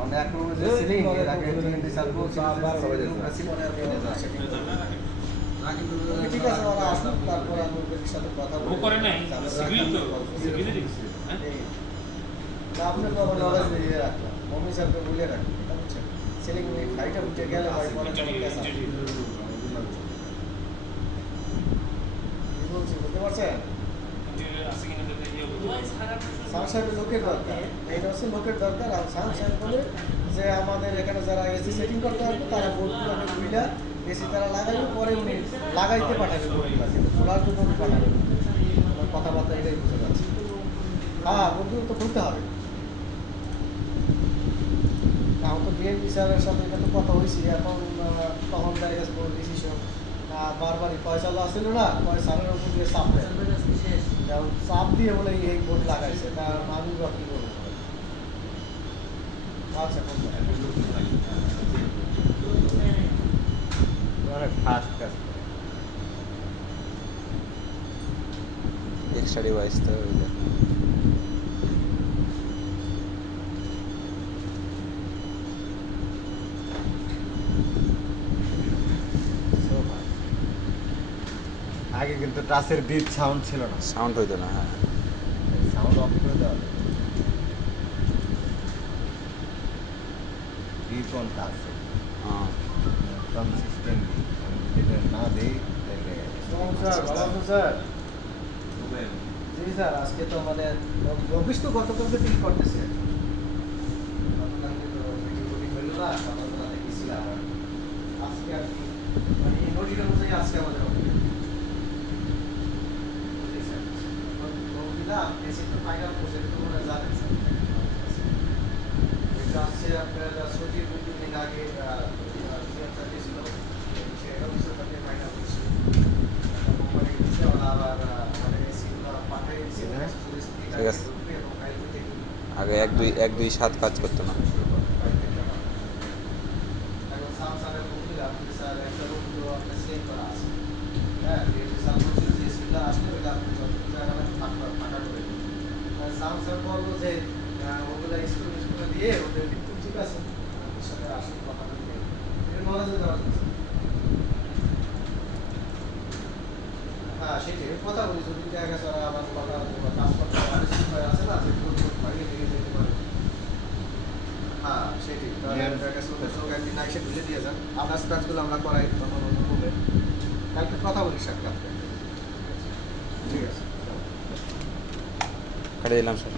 কারণ এক রুমে যে সিলিং এর আগে টিএনডি সার্ভ ঠিক আছে ওরা আসুন তারপর আমি ওদের সাথে কথা বলবো। ও করে নাই সিভিল তো সিভিলে দেখছি আপনার বাবা নলেজ দিয়ে রাখলাম মমি স্যারকে বলে রাখলাম বুঝছেন সিলিং এই ফাইটা উঠে গেলে হয় পরে কেসা বলছি বুঝতে পারছেন সানশাইনের লোকের দরকার এইটা হচ্ছে লোকের দরকার আর সানশাইন বলে যে আমাদের এখানে যারা এসি সেটিং করতে পারবে তারা বোর্ডগুলোকে খুইলা এসি তারা লাগাইবে পরে উনি লাগাইতে পাঠাবে বোর্ডগুলো কিন্তু খোলার জন্য উনি পাঠাবে আমার কথাবার্তা এটাই বুঝতে পারছি হ্যাঁ বোর্ডগুলো তো খুলতে হবে এখন তো বিএনপি স্যারের সাথে এটা তো কথা হয়েছি এখন তখন তার কাছে কোনো ডিসিশন বারবারই পয়সা আসছিল না পয়সা স্যারের উপর দিয়ে চাপ দেয় চাপ দিয়ে বলে এই বোর্ড লাগাইছে তা আমি বা কী করবো আচ্ছা অনেক ফাস্ট কাজ এক্সট্রা ডিভাইস তো আগে কিন্তু টাচের বিট সাউন্ড ছিল না সাউন্ড হইতো না। হ্যাঁ সাউন্ড অফ করে দেওয়া বিট অন টাচ কনসিস্টেন্টলি যদি না দেই তাহলে স্যার ভালো আছেন স্যার জি স্যার আজকে তো মানে অফিস তো গতকালকে থেকে করতেছে আজকে আর কি মানে এই নোটিশ অনুযায়ী আজকে আমাদের হবে ফাইনাল প্রসেস তো মনে জানেন স্যার এটা হচ্ছে আপনার সচিব দুদিন আগে ছিল সেটা হচ্ছে ফাইনাল করছে কোম্পানি দিচ্ছে আবার মানে এসিগুলো পাঠিয়ে দিচ্ছে ঠিক আছে। আগে এক দুই সাত কাজ করতো না। বললো যে ওগুলা স্কুলে দিয়ে ওদের কিন্তু ঠিক আছে সাথে আসুন কথা বলতে এর নলেজে দেওয়া যাচ্ছে হ্যাঁ সেটাই কথা বলি যদি জায়গা ছাড়া আবার কথা কাজ করতে আছে না যে বাইরে থেকে যেতে পারে হ্যাঁ সেটাই জায়গা সঙ্গে একদিন এসে বুঝে দিয়ে যান আপনার কাজগুলো আমরা করাই তখন অন্য বলে কালকে কথা বলি সাক্ষাৎ ঠিক আছে কাটে দিলাম স্যার।